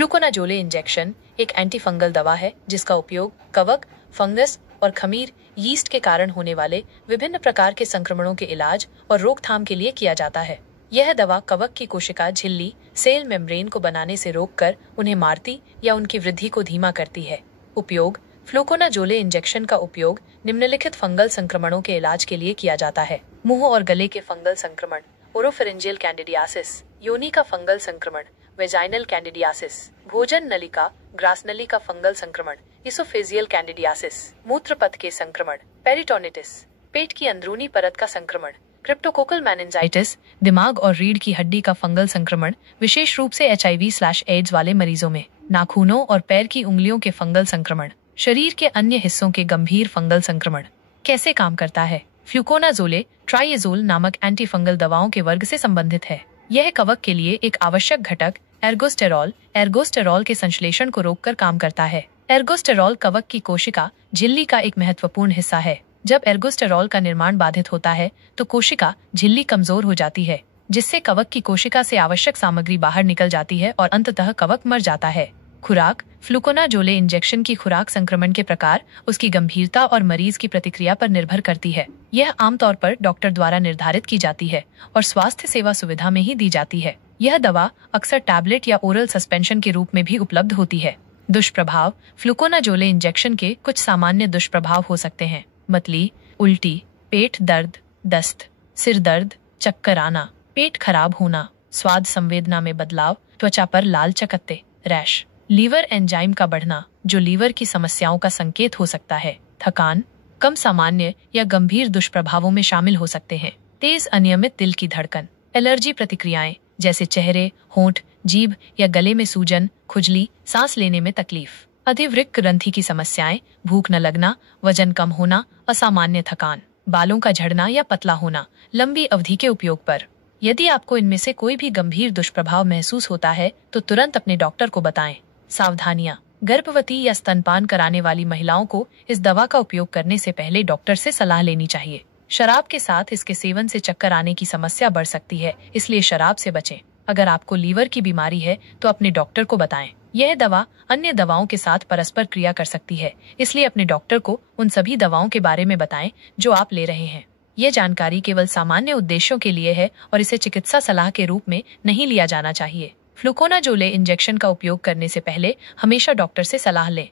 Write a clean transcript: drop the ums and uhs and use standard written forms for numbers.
फ्लूकोनाजोले injection एक antifungal दवा है जिसका उपयोग कवक, फंगस और खमीर यीस्ट के कारण होने वाले विभिन्न प्रकार के संक्रमणों के इलाज और रोकथाम के लिए किया जाता है। यह दवा कवक की कोशिका झिल्ली सेल मेम्ब्रेन को बनाने से रोककर उन्हें मारती या उनकी वृद्धि को धीमा करती है। उपयोग फ्लूकोनाजोले इंजेक्शन का उपयोग निम्नलिखित फंगल संक्रमणों के इलाज के लिए किया जाता है। मुंह और गले के फंगल संक्रमण, ओरोफेरिंजियल कैंडिडियासिस, योनि का फंगल संक्रमण, वेजाइनल कैंडिडियासिस, भोजन नलिका ग्रास नली का फंगल संक्रमण, इसोफेजियल कैंडिडियासिस, मूत्र पथ के संक्रमण, पेरिटोनिटिस, पेट की अंदरूनी परत का संक्रमण, क्रिप्टोकोकल मेनिंजाइटिस, दिमाग और रीढ़ की हड्डी का फंगल संक्रमण, विशेष रूप से HIV/AIDS वाले मरीजों में, नाखूनों और पैर की उंगलियों के फंगल संक्रमण, शरीर के अन्य हिस्सों के गंभीर फंगल संक्रमण। कैसे काम करता है? फ्लूकोनाजोले ट्राइएजोल नामक एंटीफंगल दवाओं के वर्ग से संबंधित है। यह कवक के लिए एक आवश्यक घटक एर्गोस्टेरॉल के संश्लेषण को रोककर काम करता है। एर्गोस्टेरॉल कवक की कोशिका झिल्ली का एक महत्वपूर्ण हिस्सा है। जब एर्गोस्टेरॉल का निर्माण बाधित होता है तो कोशिका झिल्ली कमजोर हो जाती है, जिससे कवक की कोशिका से आवश्यक सामग्री बाहर निकल जाती है और अंततः कवक मर जाता है। खुराक फ्लूकोनाजोले इंजेक्शन की खुराक संक्रमण के प्रकार, उसकी गंभीरता और मरीज की प्रतिक्रिया पर निर्भर करती है। यह आमतौर पर डॉक्टर द्वारा निर्धारित की जाती है और स्वास्थ्य सेवा सुविधा में ही दी जाती है। यह दवा अक्सर टैबलेट या ओरल सस्पेंशन के रूप में भी उपलब्ध होती है। दुष्प्रभाव फ्लूकोनाजोले इंजेक्शन के कुछ सामान्य दुष्प्रभाव हो सकते हैं: मतली, उल्टी, पेट दर्द, दस्त, सिर दर्द, चक्कर आना, पेट खराब होना, स्वाद संवेदना में बदलाव, त्वचा पर लाल चकत्ते, रैश, लीवर एंजाइम का बढ़ना जो लीवर की समस्याओं का संकेत हो सकता है, थकान, कम सामान्य या गंभीर दुष्प्रभावों में शामिल हो सकते हैं। तेज अनियमित दिल की धड़कन, एलर्जी प्रतिक्रियाएं जैसे चेहरे, होंठ, जीभ या गले में सूजन, खुजली, सांस लेने में तकलीफ, अधिवृक्क ग्रंथि की समस्याएं, भूख न लगना, वजन कम होना, असामान्य थकान, बालों का झड़ना या पतला होना, लंबी अवधि के उपयोग पर। यदि आपको इनमें से कोई भी गंभीर दुष्प्रभाव महसूस होता है तो तुरंत अपने डॉक्टर को बताएं। सावधानियां, गर्भवती या स्तनपान कराने वाली महिलाओं को इस दवा का उपयोग करने से पहले डॉक्टर से सलाह लेनी चाहिए। शराब के साथ इसके सेवन से चक्कर आने की समस्या बढ़ सकती है, इसलिए शराब से बचें। अगर आपको लीवर की बीमारी है तो अपने डॉक्टर को बताएं। यह दवा अन्य दवाओं के साथ परस्पर क्रिया कर सकती है, इसलिए अपने डॉक्टर को उन सभी दवाओं के बारे में बताएं जो आप ले रहे हैं। यह जानकारी केवल सामान्य उद्देश्यों के लिए है और इसे चिकित्सा सलाह के रूप में नहीं लिया जाना चाहिए। फ्लूकोनाजोले इंजेक्शन का उपयोग करने से पहले हमेशा डॉक्टर से सलाह लें।